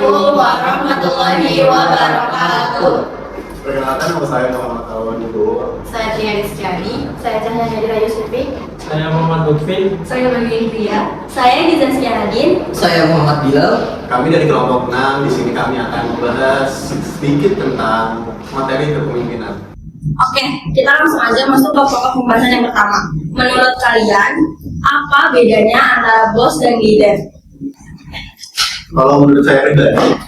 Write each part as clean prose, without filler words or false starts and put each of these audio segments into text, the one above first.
Assalamualaikum warahmatullahi wabarakatuh. Perkenalkan, nama saya Muhammad Alwan Ibu. Saya Tia Rizkyani. Saya Cahaya Nadira Yusufi. Saya Muhammad Lutfi. Saya Bagian Pria. Saya Nizam Sianadin. Saya Muhammad Bilal. Kami dari kelompok 6. Di sini kami akan membahas sedikit tentang materi kepemimpinan. Oke, kita langsung aja masuk ke pokok pembahasan yang pertama. Menurut kalian, apa bedanya antara bos dan leader? Kalau menurut saya pribadi,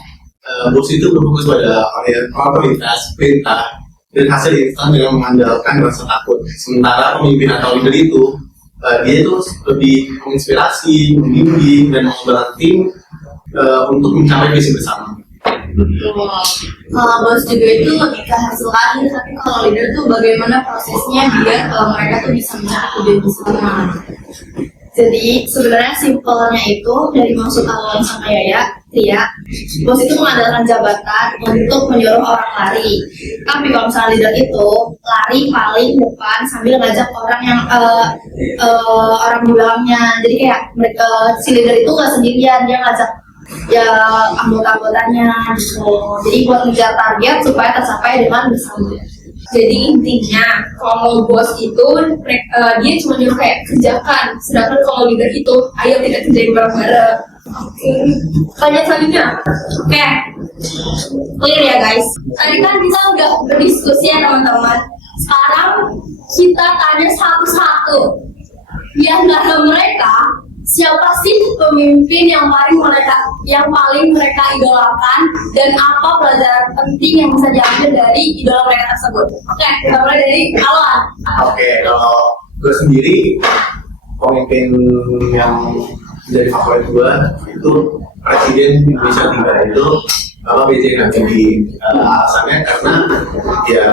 bos itu berfokus pada otoritas, perintah, dan hasil instan dengan mengandalkan rasa takut. Sementara pemimpin atau leader itu, dia itu lebih menginspirasi, membimbing, dan membangun tim untuk mencapai visi bersama. Kalau bos juga itu lebih ke hasil akhir, tapi kalau leader tuh bagaimana prosesnya biar mereka tuh bisa mencapai tujuan bersama. Jadi sebenarnya simpelnya itu dari maksud Alwan sama Tia, bos itu mengandalkan jabatan untuk menyuruh orang lari. Tapi kalau misalnya leader itu lari paling depan sambil ngajak orang yang orang di belakangnya. Jadi kayak mereka si leader itu nggak sendirian, dia ngajak ya anggota-anggotanya gitu. Jadi buat ngejar target supaya tercapai dengan bersama. Jadi intinya kalau bos itu dia cuma nyuruh kayak kerjakan, sedangkan kalau leader itu ayo kita kerjain bareng-bareng. Oke. Pertanyaan selanjutnya. Oke. Clear ya guys. Tadi kan kita udah berdiskusi ya teman-teman. Sekarang kita tanya satu-satu. Di antara mereka, siapa sih pemimpin yang paling mereka idolakan dan apa pelajaran penting yang bisa diambil dari idola mereka tersebut? Oke, kita mulai dari Alwan. Oke, kalau gue sendiri, pemimpin yang jadi favorit gue itu Presiden Indonesia 3 itu Bapak B.J. Habibie. Alasannya karena dia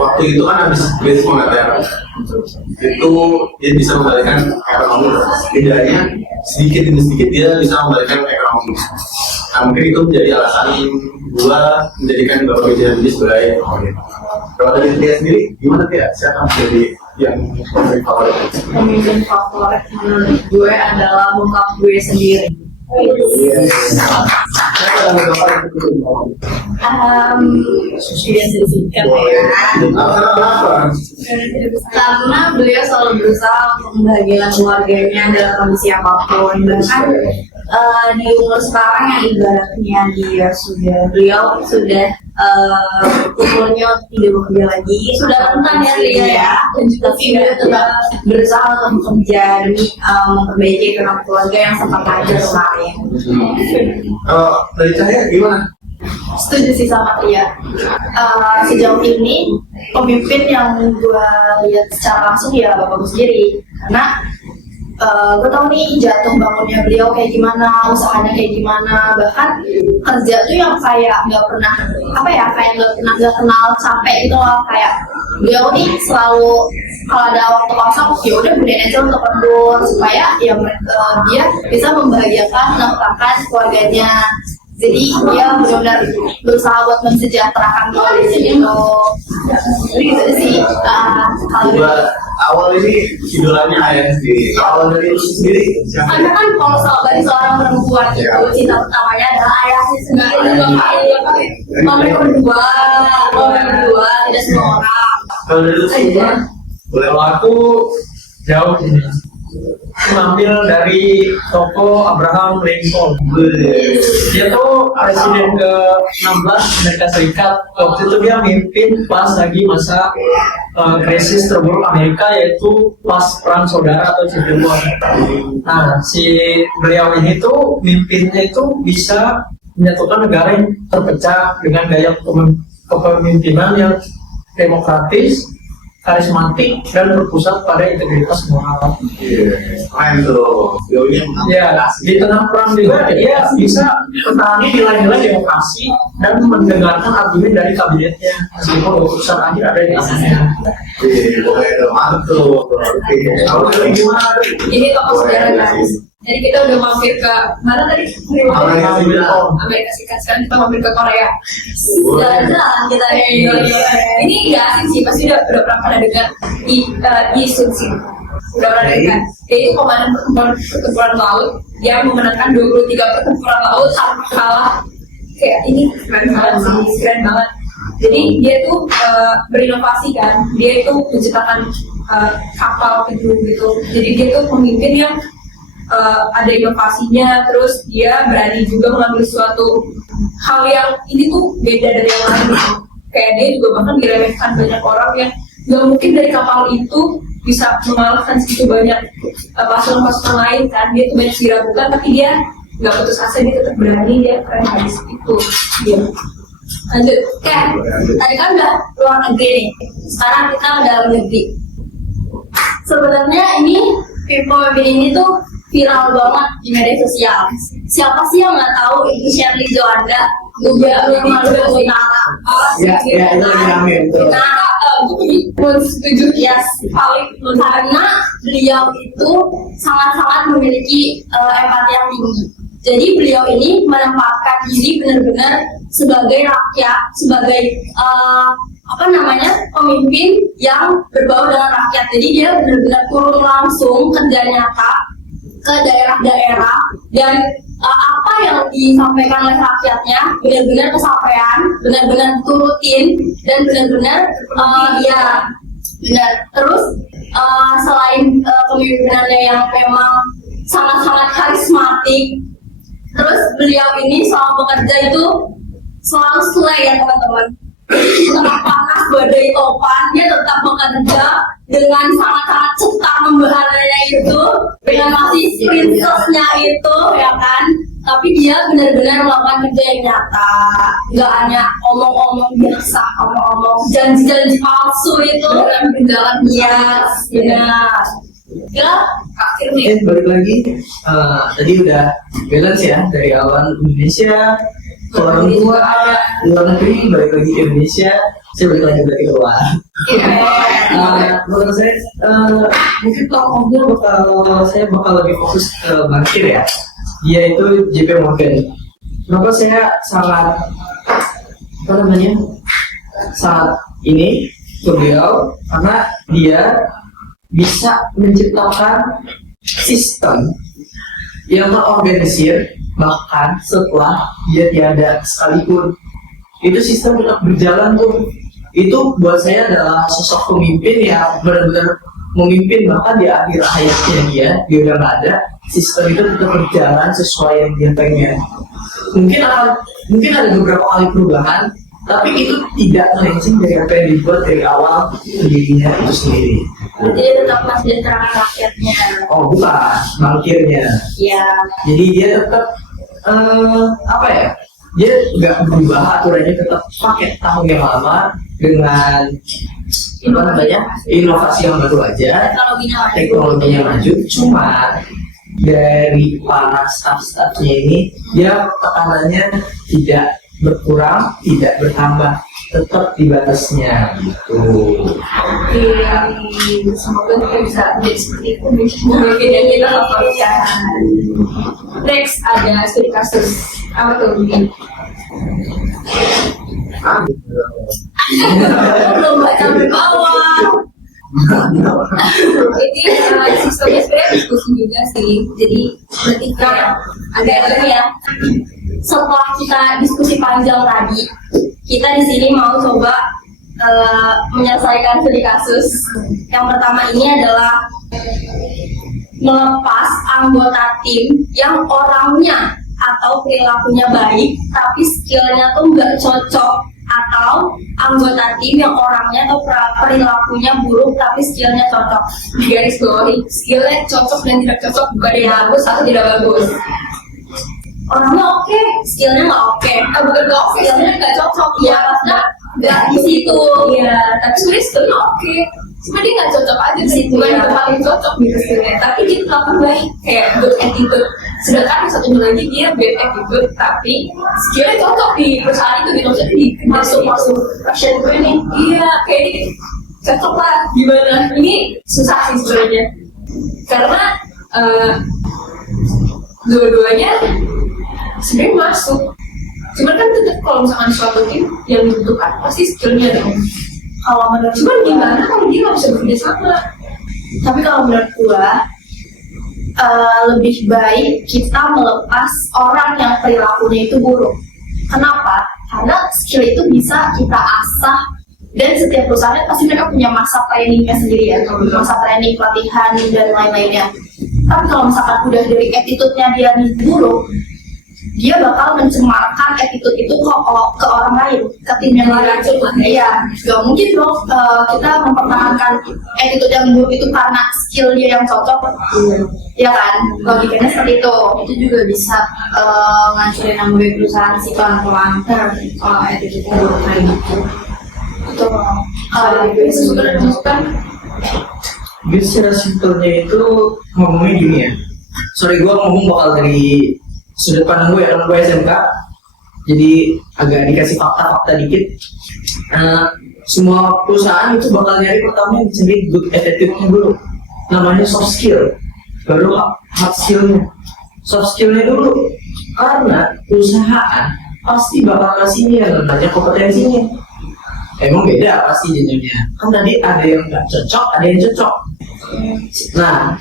waktu itu kan habis krisis moneter itu dia bisa membalikan ekonomi, setidaknya sedikit demi sedikit dia bisa membalikan ekonomi. Nah, mungkin itu menjadi alasan gua menjadikan Bapak B.J. Habibie sebagai favorit. Kalau dari dia sendiri gimana dia? Siapa menjadi yang paling favorit? Pemimpin favorit menurut gue adalah bokap gue sendiri. Sudah sedikit ya. Karena beliau selalu berusaha untuk membahagiakan keluarganya dalam kondisi apapun. Bahkan di umur sekarang yang ibaratnya beliau sudah umurnya tidak bekerja lagi, sudah rentan ya dia ya, dan juga beliau tetap berusaha untuk bekerja demi memperbaiki ekonomi keluarga yang sempat hancur kemarin. Dari Cahaya gimana? Setuju sih sama Tia. Sejauh ini pemimpin yang gue lihat secara langsung ya bapak gue sendiri, karena gue tau nih jatuh bangunnya beliau kayak gimana, usahanya kayak gimana, bahkan kerja tuh yang kayak nggak pernah nggak kenal capek gitu loh. Kayak beliau nih selalu kalau ada waktu kosong ya udah gunain aja untuk lembur supaya ya dia bisa membahagiakan menafkahkan keluarganya. Jadi dia benar-benar berusaha buat mensejahterakan keluarga gitu. Jadi gitu sih. Awal ini idolanya ayah sendiri. Kalau dari lu sendiri siapa? Karena kan kalau dari seorang perempuan itu cinta pertamanya adalah ayahnya sendiri. Mereka berdua, tidak semua orang. Kalau dari lu sendiri, Kalau aku jauh ini mengambil dari tokoh Abraham Lincoln. Dia tuh presiden ke-16 Amerika Serikat. Waktu itu dia mimpin pas lagi masa krisis terburuk Amerika, yaitu pas perang saudara atau Civil War. Nah, si beliau ini tuh mimpinnya itu bisa menyatukan negara yang terpecah dengan gaya kepemimpinan yang demokratis, karismatik, dan berpusat pada integritas moral. Keren tuh. Di tengah perang juga dia bisa petani nilai-nilai demokrasi dan mendengarkan argumen dari kabinetnya, meskipun keputusan akhir ada di tangannya. Boleh tuh, mantap tuh. Kalau gimana? Ini tokoh sejarah guys. Jadi kita udah mampir ke mana tadi? Amerika Serikat. Sekarang kita mampir ke Korea. Jalan kita ini nggak asing sih, pasti udah pernah dengar Lee Sun Sik. udah pernah dengar kan? Dia itu komandan pertempuran laut yang memenangkan 23 pertempuran laut tanpa kalah. Kayak ini keren banget sih, keren banget. Jadi dia tuh berinovasi kan, dia itu menciptakan kapal gitu. Jadi dia tuh pemimpin yang ada inovasinya, terus dia berani juga mengambil suatu hal yang ini tuh beda dari yang lain gitu. Kayak dia juga bahkan diremehkan banyak orang yang nggak mungkin dari kapal itu bisa mengalahkan segitu banyak pasukan lain kan. Dia tuh banyak diragukan, tapi dia nggak putus asa, dia tetap berani, dia keren habis itu. Dia lanjut, tadi kan udah luar negeri nih, sekarang kita udah dalam negeri. Sebenarnya ini pemimpin ini tuh viral banget di media sosial. Siapa sih yang nggak tahu itu Shirley Joanda, Gubernur Maluku Utara? Ya, itu lagi rame tuh. Nah, gue setuju ya, paling karena beliau itu sangat-sangat memiliki empati yang tinggi. Jadi beliau ini menempatkan diri benar-benar sebagai rakyat, sebagai pemimpin yang berbau dengan rakyat. Jadi dia benar-benar turun langsung kerja nyata ke daerah-daerah, dan apa yang disampaikan oleh rakyatnya benar-benar kesampaian, benar-benar turutin, dan benar-benar benar. Terus selain kepemimpinannya yang memang sangat-sangat karismatik, terus beliau ini selama bekerja itu selalu slay ya teman-teman. Tengah panas badai topan, dia tetap bekerja dengan sangat-sangat cetar membahananya itu, dengan masih princessnya itu ya kan. Tapi dia benar-benar melakukan kerja yang nyata, nggak hanya omong-omong biasa, omong-omong janji-janji palsu itu dalam berjalan. Iya, benar. Ya, akhirnya Balik lagi, tadi udah balance ya, dari awal Indonesia ke orang tua, luar negeri, balik lagi ke Indonesia, saya balik lagi ke luar. Menurut saya, mungkin tokohnya saya bakal lebih fokus ke bankir ya. Dia itu JP Morgan. Kenapa saya sangat ini ke beliau, karena dia bisa menciptakan sistem yang terorganisir bahkan setelah dia tiada sekalipun. Itu sistem tetap berjalan tuh. Itu buat saya adalah sosok pemimpin yang benar-benar memimpin, bahkan di akhir hayatnya dia udah nggak ada, sistem itu tetap berjalan sesuai yang dia pengen. Mungkin ada beberapa kali perubahan, tapi itu tidak melenceng dari apa yang dibuat dari awal dirinya itu sendiri. Jadi tetap mensejahterakan rakyatnya. Oh bukan, bankirnya. Iya. Jadi dia tetap dia nggak berubah, aturannya tetap pakai tahun yang lama dengan inovasi yang baru aja, teknologinya maju. Cuma dari para staff-staffnya ini, dia tekanannya tidak berkurang, tidak bertambah, tetap di batasnya gitu. Semoga kita bisa menjadi seperti itu. Mungkin yang kita lakukan. Next ada studi kasus apa tuh? Belum baca sampai bawah. Ini sistemnya sebenarnya diskusi juga sih. Jadi ketika ada ya, setelah kita diskusi panjang tadi, kita di sini mau coba menyelesaikan studi kasus. Yang pertama ini adalah melepas anggota tim yang orangnya atau perilakunya baik tapi skillnya tuh nggak cocok, atau anggota tim yang orangnya atau perilakunya buruk tapi skillnya cocok. Di garis bawahi, skillnya cocok dan tidak cocok, bukan yang bagus atau tidak bagus. Orangnya oke, skillnya nggak oke, bukan nggak oke, skillnya nggak cocok ya, maksudnya nggak di situ ya, tapi sebenarnya skillnya oke, cuma dia nggak cocok aja di situ, bukan yang paling cocok gitu skillnya, tapi dia terlalu baik, kayak good attitude. Sedangkan yang satunya lagi dia bad attitude tapi skillnya cocok di perusahaan itu gitu, jadi masuk passion gue nih, iya kayak ini cocok lah. Gimana? Ini susah sih sebenarnya, karena dua-duanya sebenarnya masuk, cuman kan tetap kalau misalkan suatu tim yang dibutuhkan pasti skillnya dong. Kalau menurut cuman gimana kalau dia nggak bisa bekerja sama? Tapi kalau menurut gue lebih baik kita melepas orang yang perilakunya itu buruk. Kenapa? Karena skill itu bisa kita asah, dan setiap perusahaan pasti mereka punya masa trainingnya sendiri ya, masa training, pelatihan, dan lain-lainnya. Tapi kalau misalkan udah dari attitude-nya dia buruk, dia bakal mencemarkan attitude itu ke orang lain, ke tim yang lain. Iya, gak mungkin dong kita mempertahankan attitude yang buruk itu karena skill dia yang cocok. Ya kan, logikanya seperti itu. Itu juga bisa ngancurin nama baik perusahaan sih pelan-pelan. Kalau attitude-nya buruk kayak gitu. Itu kalau dari gue sesuatu masukan. Gue secara simpelnya itu ngomongnya gini ya. Sorry, gue ngomong bakal dari sudut pandang gue ya, gue SMK. Jadi agak dikasih fakta-fakta dikit. Semua perusahaan itu bakal nyari pertama yang bisa good attitude-nya dulu. Namanya soft skill. Baru hard skill-nya. Soft skill-nya dulu. Karena perusahaan pasti bakal kasih yang namanya kompetensinya. Emang beda pasti jadinya. Kan tadi ada yang nggak cocok, ada yang cocok. Nah,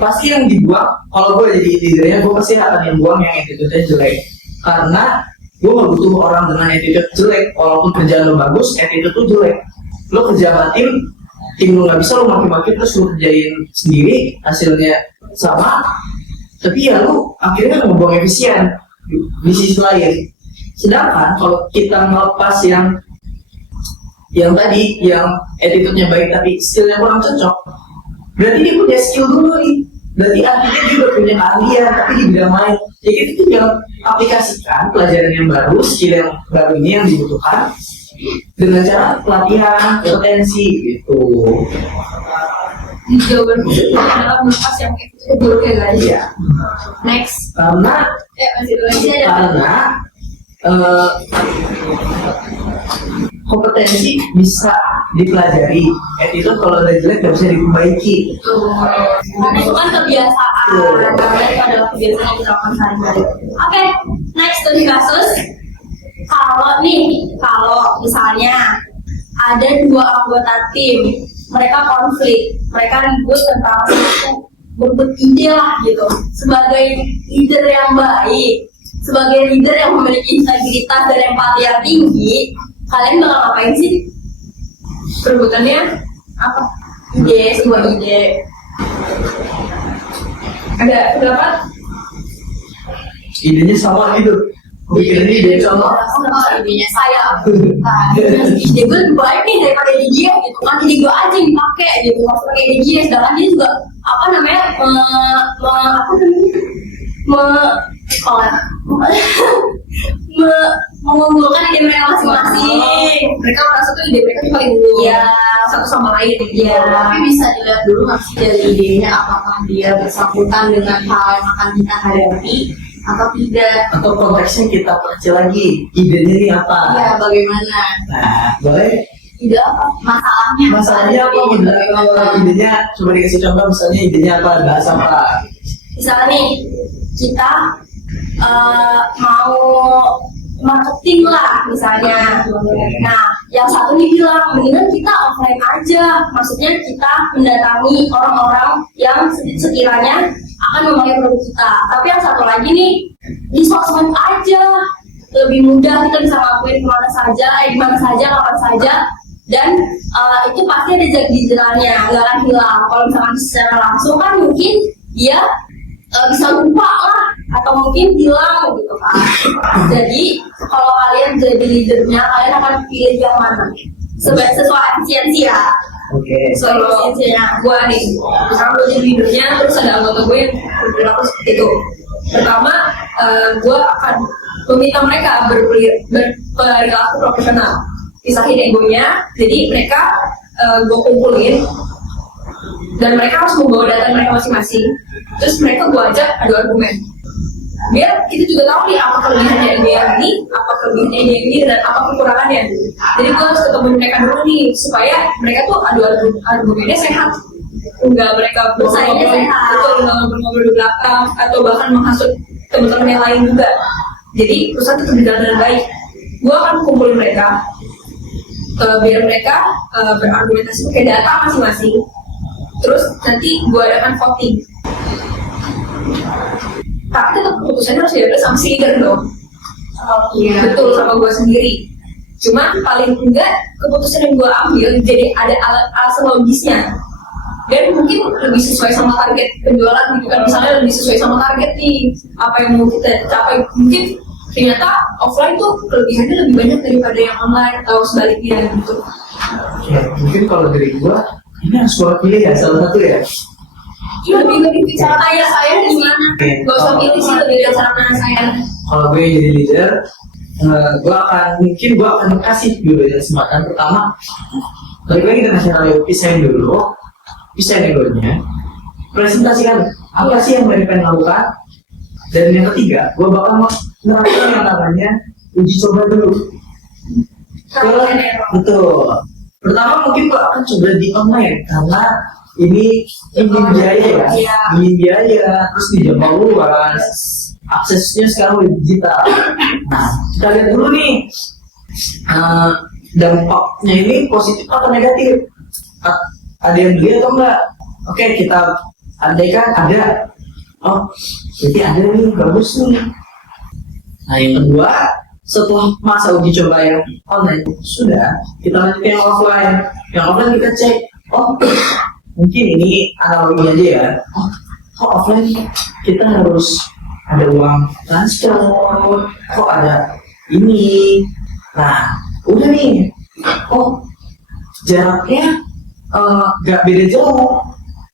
pasti yang dibuang, kalau gue jadi leadernya, gue pasti akan yang buang yang attitude-nya jelek. Karena gue gak butuh orang dengan attitude jelek. Walaupun kerjaan lo bagus, attitude tuh jelek. Lo kerja sama tim lo gak bisa, lo maki-maki terus lo kerjain sendiri, hasilnya sama. Tapi ya lo akhirnya ngebuang efisien di sisi lain. Sedangkan kalau kita melepas yang tadi, yang attitude-nya baik tapi skill-nya kurang cocok, berarti dia punya skill dulu nih. Berarti artinya dia udah punya keahlian tapi di bidang lain. Jadi kita tinggal aplikasikan pelajaran yang baru, skill yang baru ini yang dibutuhkan dengan cara pelatihan, potensi gitu. Di jawaban adalah melepas yang itu buruk ya guys. Iya. Next. Karena Masih dulu aja ada. Kompetensi bisa dipelajari, attitude kalau udah jelek gak bisa diperbaiki. Karena itu kan kebiasaan, karena itu adalah kebiasaan yang kita lakukan sehari-hari. Oke, next studi kasus. Kalau misalnya ada dua anggota tim, mereka konflik, mereka ribut tentang berebut ide lah gitu. Sebagai leader yang baik, sebagai leader yang memiliki integritas dan empati yang tinggi, kalian bakal ngapain sih? Perebutannya apa? Ide, sebuah ide. Ada pendapat? Idenya sama gitu. Bikin ide sama. Idenya saya. Ide gue lebih baik nih daripada ide dia gitu kan. Ide gue aja yang dipakai gitu. Harus pakai ide dia. Sedangkan dia juga mengunggulkan ide mereka masing-masing. Mereka merasa tuh ide mereka tuh paling unggul. Iya, satu sama lain. Iya, tapi bisa dilihat dulu nggak sih dari idenya, apakah dia bersangkutan dengan hal yang akan kita hadapi atau tidak. Atau konteksnya kita perkecil lagi, idenya ini apa? Iya, bagaimana? Nah, boleh. Ide apa? Masalahnya apa? bagaimana? Idenya coba dikasih contoh, misalnya idenya apa, bahas apa? Misalnya nih, kita mau marketing lah misalnya. Nah, yang satu nih bilang mendingan kita offline aja. Maksudnya kita mendatangi orang-orang yang sekiranya akan memakai produk kita. Tapi yang satu lagi nih, di sosmed aja. Lebih mudah, kita bisa ngelakuin kemana saja, kapan saja. Dan itu pasti ada jalan-jalannya, nggak akan hilang. Kalau misalkan secara langsung kan mungkin dia bisa lupa lah, atau mungkin hilang gitu kan. Jadi kalau kalian jadi leadernya, kalian akan pilih yang mana? Sesuai efisiensi ya. Oke. Kalau gue nih, misalnya gue jadi leadernya, terus ada anggota gue yang berperilaku seperti itu. Pertama, gue akan meminta mereka berperilaku profesional, pisahin egonya. Jadi mereka gue kumpulin, dan mereka harus membawa data mereka masing-masing. Terus mereka gue ajak adu argumen, biar kita juga tahu nih apa kelebihannya ide yang ini, apa kelebihannya ide yang ini, dan apa kekurangannya. Jadi gue harus ketemu mereka dulu nih, supaya mereka tuh adu argumennya sehat, enggak mereka bersaingnya sehat, betul, enggak ngobrol-ngobrol di belakang atau bahkan menghasut teman-teman yang lain juga. Jadi perusahaan tetap berjalan dengan baik. Gue akan kumpulin mereka, biar mereka berargumentasi pakai data masing-masing. terus nanti gue adakan voting. Tapi tetap keputusannya harus diambil sama si leader dong. Iya. Betul, sama gue sendiri. Cuma paling enggak keputusan yang gue ambil jadi ada alasan logisnya. Dan mungkin lebih sesuai sama target penjualan gitu kan. Misalnya lebih sesuai sama target nih, apa yang mau kita capai. Mungkin ternyata offline tuh kelebihannya lebih banyak daripada yang online atau sebaliknya gitu. Ya, mungkin kalau dari gua ini harus gua pilih ya salah satu ya. Iya, lebih ke cara kaya saya gimana? Gak usah pilih sih, lebih ke cara kaya saya. Kalau gue jadi leader, gua akan kasih dulu ya kesempatan pertama. Balik lagi kita kasih tahu pisahin dulunya, presentasikan apa sih yang mereka pengen lakukan. Dan yang ketiga, gua bakal menerapkan yang namanya uji coba dulu. Betul. Pertama mungkin gua akan coba di online karena ini biaya ya, terus dijangkau luas, aksesnya sekarang udah digital. Nah, kita lihat dulu nih dampaknya ini positif atau negatif. Ada yang beli atau enggak? Oke, kita andaikan ada. Oh, jadi ada nih, bagus nih. Nah, yang kedua, setelah masa uji coba yang online sudah, kita lanjut ke yang offline. Yang offline kita cek, oh mungkin ini analogi aja ya. Oh offline kita harus ada uang transfer, kok ada ini. Nah, udah nih. Oh, jaraknya gak beda jauh.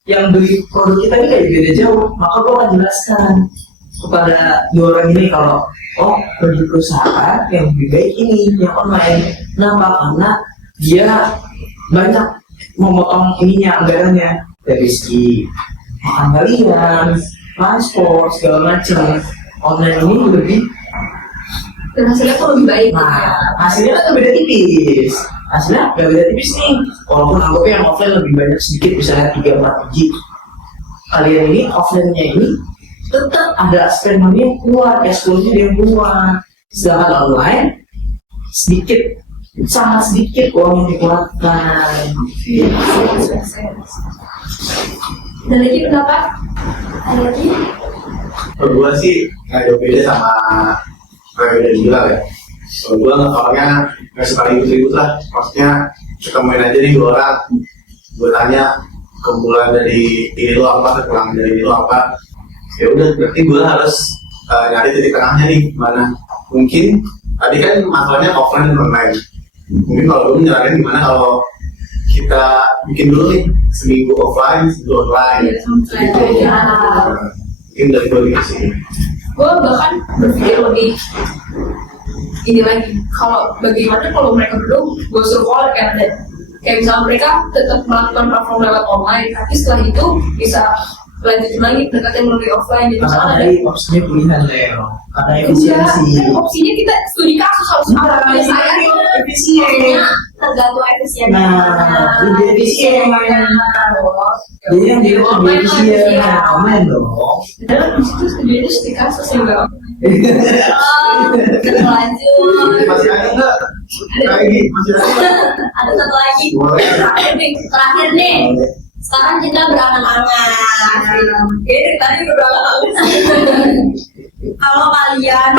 Yang beli produk kita ini gak beda jauh. Maka gue akan jelaskan kepada dua orang ini kalau bagi perusahaan yang lebih baik ini yang online. Kenapa? Karena dia banyak memotong ininya, anggarannya dari segi makan kalian, transport segala macam. Online ini lebih Dan hasilnya tuh lebih baik. nah, hasilnya kan beda tipis. Hasilnya gak beda tipis nih. Walaupun anggapnya yang offline lebih banyak sedikit, misalnya 3-4 biji. Kalian ini offline-nya ini tetap ada spend money yang keluar, cash flow-nya dia yang keluar. Sedangkan online sedikit, sangat sedikit uang yang dikeluarkan. Dan lagi pendapat? Ada lagi? Kalau gue sih nggak jauh beda sama kayak udah dibilang ya. Kalau gue ngefalnya nggak suka ribut-ribut lah. Maksudnya ketemuin aja nih 2 orang. Gue tanya keunggulan dari ini lo apa, kekurangan dari ini lo apa. Ya udah, berarti gue harus nyari titik tengahnya nih gimana. Mungkin tadi kan masalahnya offline dan online. Mungkin kalau gue nyaranin gimana kalau kita bikin dulu nih seminggu offline, seminggu online. Gitu. Mungkin dari gue gitu sih. Gue bahkan berpikir lebih ini lagi, kalau bagaimana kalau mereka berdua gue suruh call kayak misalnya mereka tetap melakukan platform lewat online, tapi setelah itu bisa lanjutin lagi pendekatan melalui offline. Jadi misalnya ada opsinya pilihan Leo, karena efisiensi. Opsinya kita studi kasus harus apa saya efisien. Tergantung efisien. Nah, lebih efisien. Jadi yang dia lebih efisien, online dong. dan disitu studinya studi kasus yang enggak Lanjut. Masih ada nggak? Lagi masih ada. Ada satu lagi. Boleh. Terakhir nih. Sekarang kita berangan-angan. Oke, tadi udah berangan-angan. Kalau kalian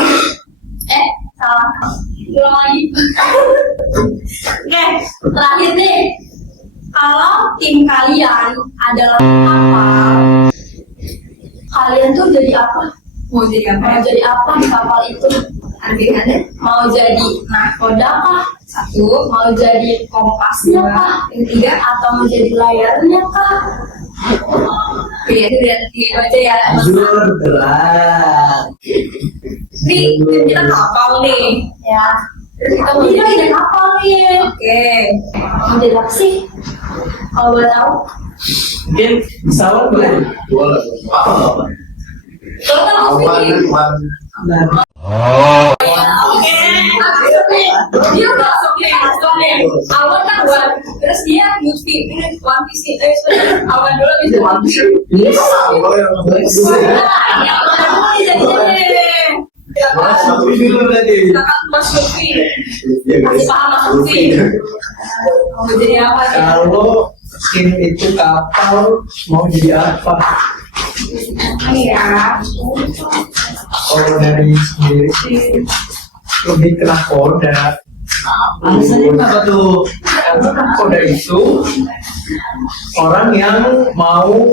salah. Ulang lagi. Oke, terakhir nih. Kalau tim kalian adalah kapal, kalian tuh jadi apa? Mau jadi apa? Mau jadi apa di kapal itu? Pilihannya Mau jadi nahkoda kah? satu, Mau jadi kompasnya kah? yang ketiga, Atau mau jadi layarnya kah? pilihannya tiga aja ya. Jujur berat. Nih, kita kapal nih. Ya. Terus kita mau Kita jadi jadi kapal nih. Oke. Mau jadi apa sih? Kalau boleh tahu? Mungkin pesawat boleh. Boleh. Apa? Kalau kan harus Awan pilih. kan. Nah, Oke. Dia udah oke. Awan kan buat. Terus dia Lutfi ini One Piece. Awan dulu bisa One Piece. Mas, satu dulu tadi. Mas Lutfi. Iya, guys. Masih paham Mas Lutfi. Mau jadi apa ya? kalau skill itu kapal mau jadi apa? Ya. Kalau dari sendiri sih lebih ke nakoda. Alasannya kenapa tuh? Karena nakoda itu orang yang mau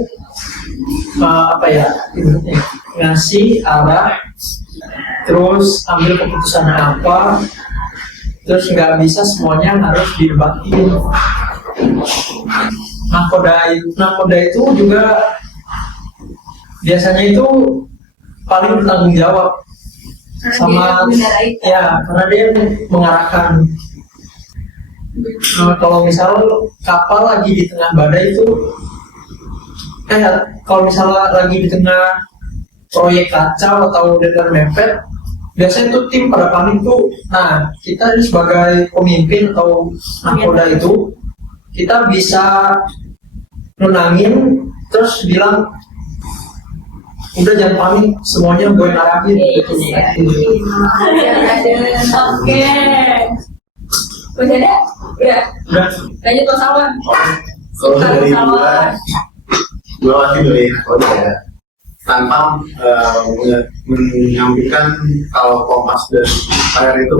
apa ya, ibaratnya ngasih arah, terus ambil keputusan apa, terus nggak bisa semuanya harus didebatin. Nakoda itu juga biasanya itu paling bertanggung jawab sama ya, karena dia mengarahkan. Kalau misal kapal lagi di tengah badai itu, kalau misalnya lagi di tengah proyek kacau atau deadline mepet, biasanya tuh tim pada panik tuh. Nah, kita sebagai pemimpin atau nakoda itu, kita bisa nenangin, terus bilang, udah jangan panik, semuanya gue arahin gitu. Oke. Udah ada? Udah. Udah. Lanjut Mas Alwan. Kalau dari gue masih dari nakoda ya, tanpa menyampaikan kalau kompas dan fire itu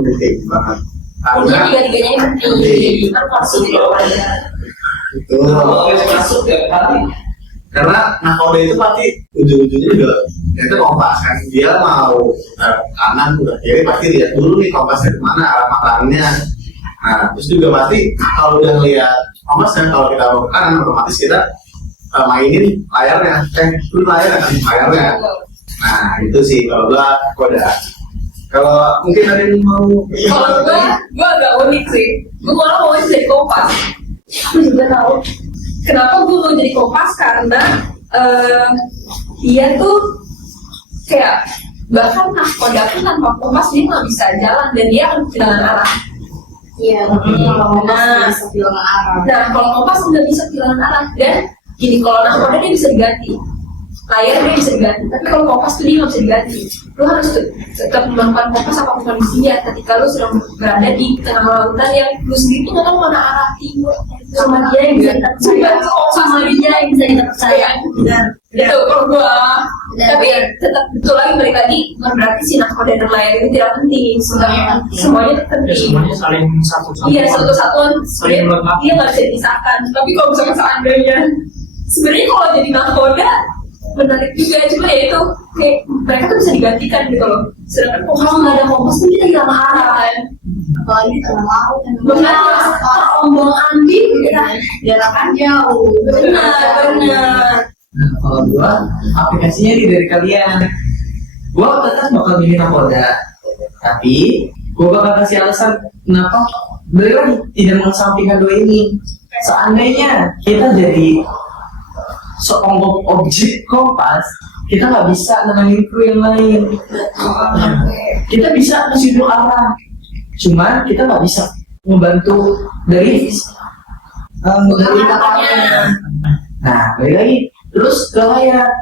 penting banget. Pokoknya tiga-tiganya ini penting. Itu Masuk ya kali. karena nakoda itu pasti ujung-ujungnya juga itu kompas kan, dia mau kanan udah kiri pasti lihat dulu nih kompasnya kemana, arah matanya. Nah terus juga pasti kalau udah lihat kompasnya, kalau kita mau ke kanan otomatis kita mainin layarnya, layarnya. Nah itu sih kalau gua nakoda. Kalau mungkin ada yang mau, Kalau gue agak unik sih. Gue malah mau jadi kompas. Aku juga tahu kenapa gue mau jadi kompas, karena dia tuh kayak bahkan nakoda pun tanpa kompas dia nggak bisa jalan dan dia akan kehilangan arah. Iya, kalau kompas bisa bilang arah. Nah kalau kompas nggak bisa kehilangan arah, dan gini, kalau nakoda dia bisa diganti, layar dia bisa diganti, tapi kalau kompas tuh dia nggak bisa diganti. Lu harus tetap melakukan kompas apapun kondisinya ketika lu sedang berada di tengah lautan yang lu sendiri tuh nggak tahu mana arah timur. Sama dia yang bisa kita percaya. Sama dia yang bisa kita percaya. Benar. Itu kalau gua. Benar. Tapi tetap betul lagi, balik lagi, bukan berarti si nakoda dan layar itu tidak penting. Semuanya Ya, penting. semuanya saling satu-satuan. Iya, satu-satuan Saling melengkapi. dia nggak bisa dipisahkan. Tapi kalau misalnya seandainya sebenarnya kalau jadi nakoda menarik juga, cuma ya itu kayak mereka tuh bisa digantikan gitu loh. Sedangkan kalau nggak ada kompas tuh kita hilang arah kan. Apalagi tengah laut kan. Benar, ombang ambing gitu. Jarak kan jauh. Benar. Nah, kalau gua aplikasinya nih dari kalian, gua tetap bakal milih nakoda, tapi gua bakal kasih alasan kenapa beliau tidak mengesampingkan dua ini. Seandainya kita jadi seorang objek kompas, kita nggak bisa nenangin kru yang lain. Kita bisa kasih dulu arah, cuman kita nggak bisa membantu dari kapalnya. Nah, balik lagi. Terus ke layar,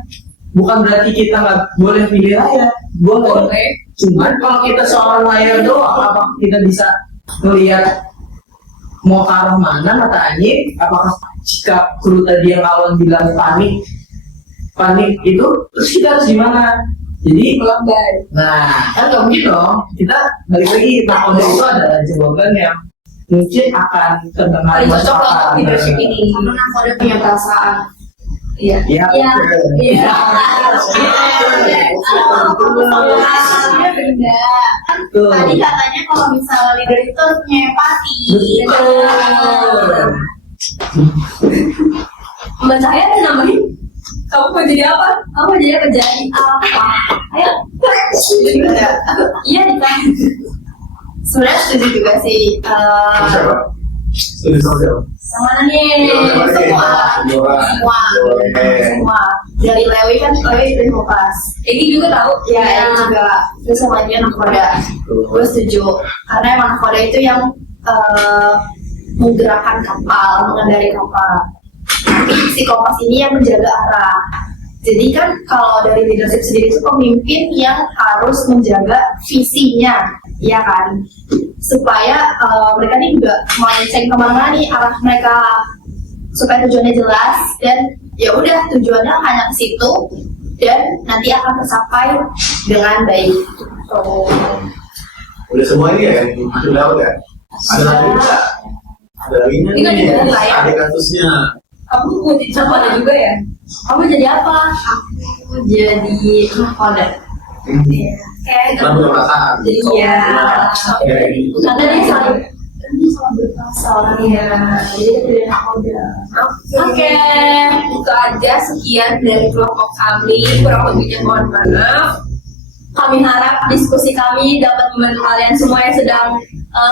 bukan berarti kita nggak boleh pilih layar, boleh. Cuman kalau kita seorang layar doang, apa kita bisa melihat mau ke arah mana mata angin? Apakah jika kru tadi yang awal bilang panik itu, terus kita harus gimana? Jadi Melambai. nah kan nggak mungkin dong. Kita balik lagi, nakoda itu adalah jawaban yang mungkin akan terdengar Paling masuk cocok untuk akal. leadership ini. Karena nakoda punya perasaan. Iya. Ya, Iya. betul. Iya. Betul. Tadi katanya kalau misalnya leader itu harus punya empati. Betul. Mbak Cahaya ada nambahin? Kamu mau jadi apa? Kamu jadi apa? Jadi apa? Ayo. Iya nih kan. Sebenarnya setuju juga sih. siapa? Studi sosial. Yang mana nih? Semua. Dari Lewi kan, Lewi dari Kompas. Egi juga tahu. Ya, ini juga. Terus sama dia nakoda. Gue setuju. Karena emang nakoda itu yang menggerakkan kapal, mengendari kapal. Si Kompas ini yang menjaga arah. Jadi kan kalau dari leadership sendiri itu pemimpin yang harus menjaga visinya, ya kan? Supaya mereka ini juga melenceng kemana nih arah mereka. supaya tujuannya jelas dan ya udah tujuannya hanya ke situ dan nanti akan tercapai dengan baik. Udah semua ini ya yang masuk lewat ya. Ada lagi nggak? Ada lagi nggak? Ini kan juga ada layar. Ada kasusnya. Kamu mau jadi ada juga ya? Kamu jadi apa? Aku jadi mahkoda. Kayak Karena punya perasaan. Iya. Ya, gitu. Karena dia saling berpasal. Iya. Jadi dia jadi mahkoda. Oke, itu aja sekian dari kelompok kami. Kurang lebihnya mohon maaf. Kami harap diskusi kami dapat membantu kalian semua yang sedang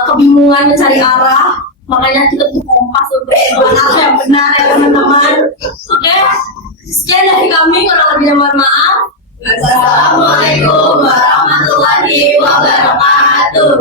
kebingungan mencari arah. Makanya kita tuh kompas untuk menemukan arah yang benar ya teman-teman. Oke, sekian dari kami. Kurang lebihnya mohon maaf. Wassalamualaikum warahmatullahi wabarakatuh.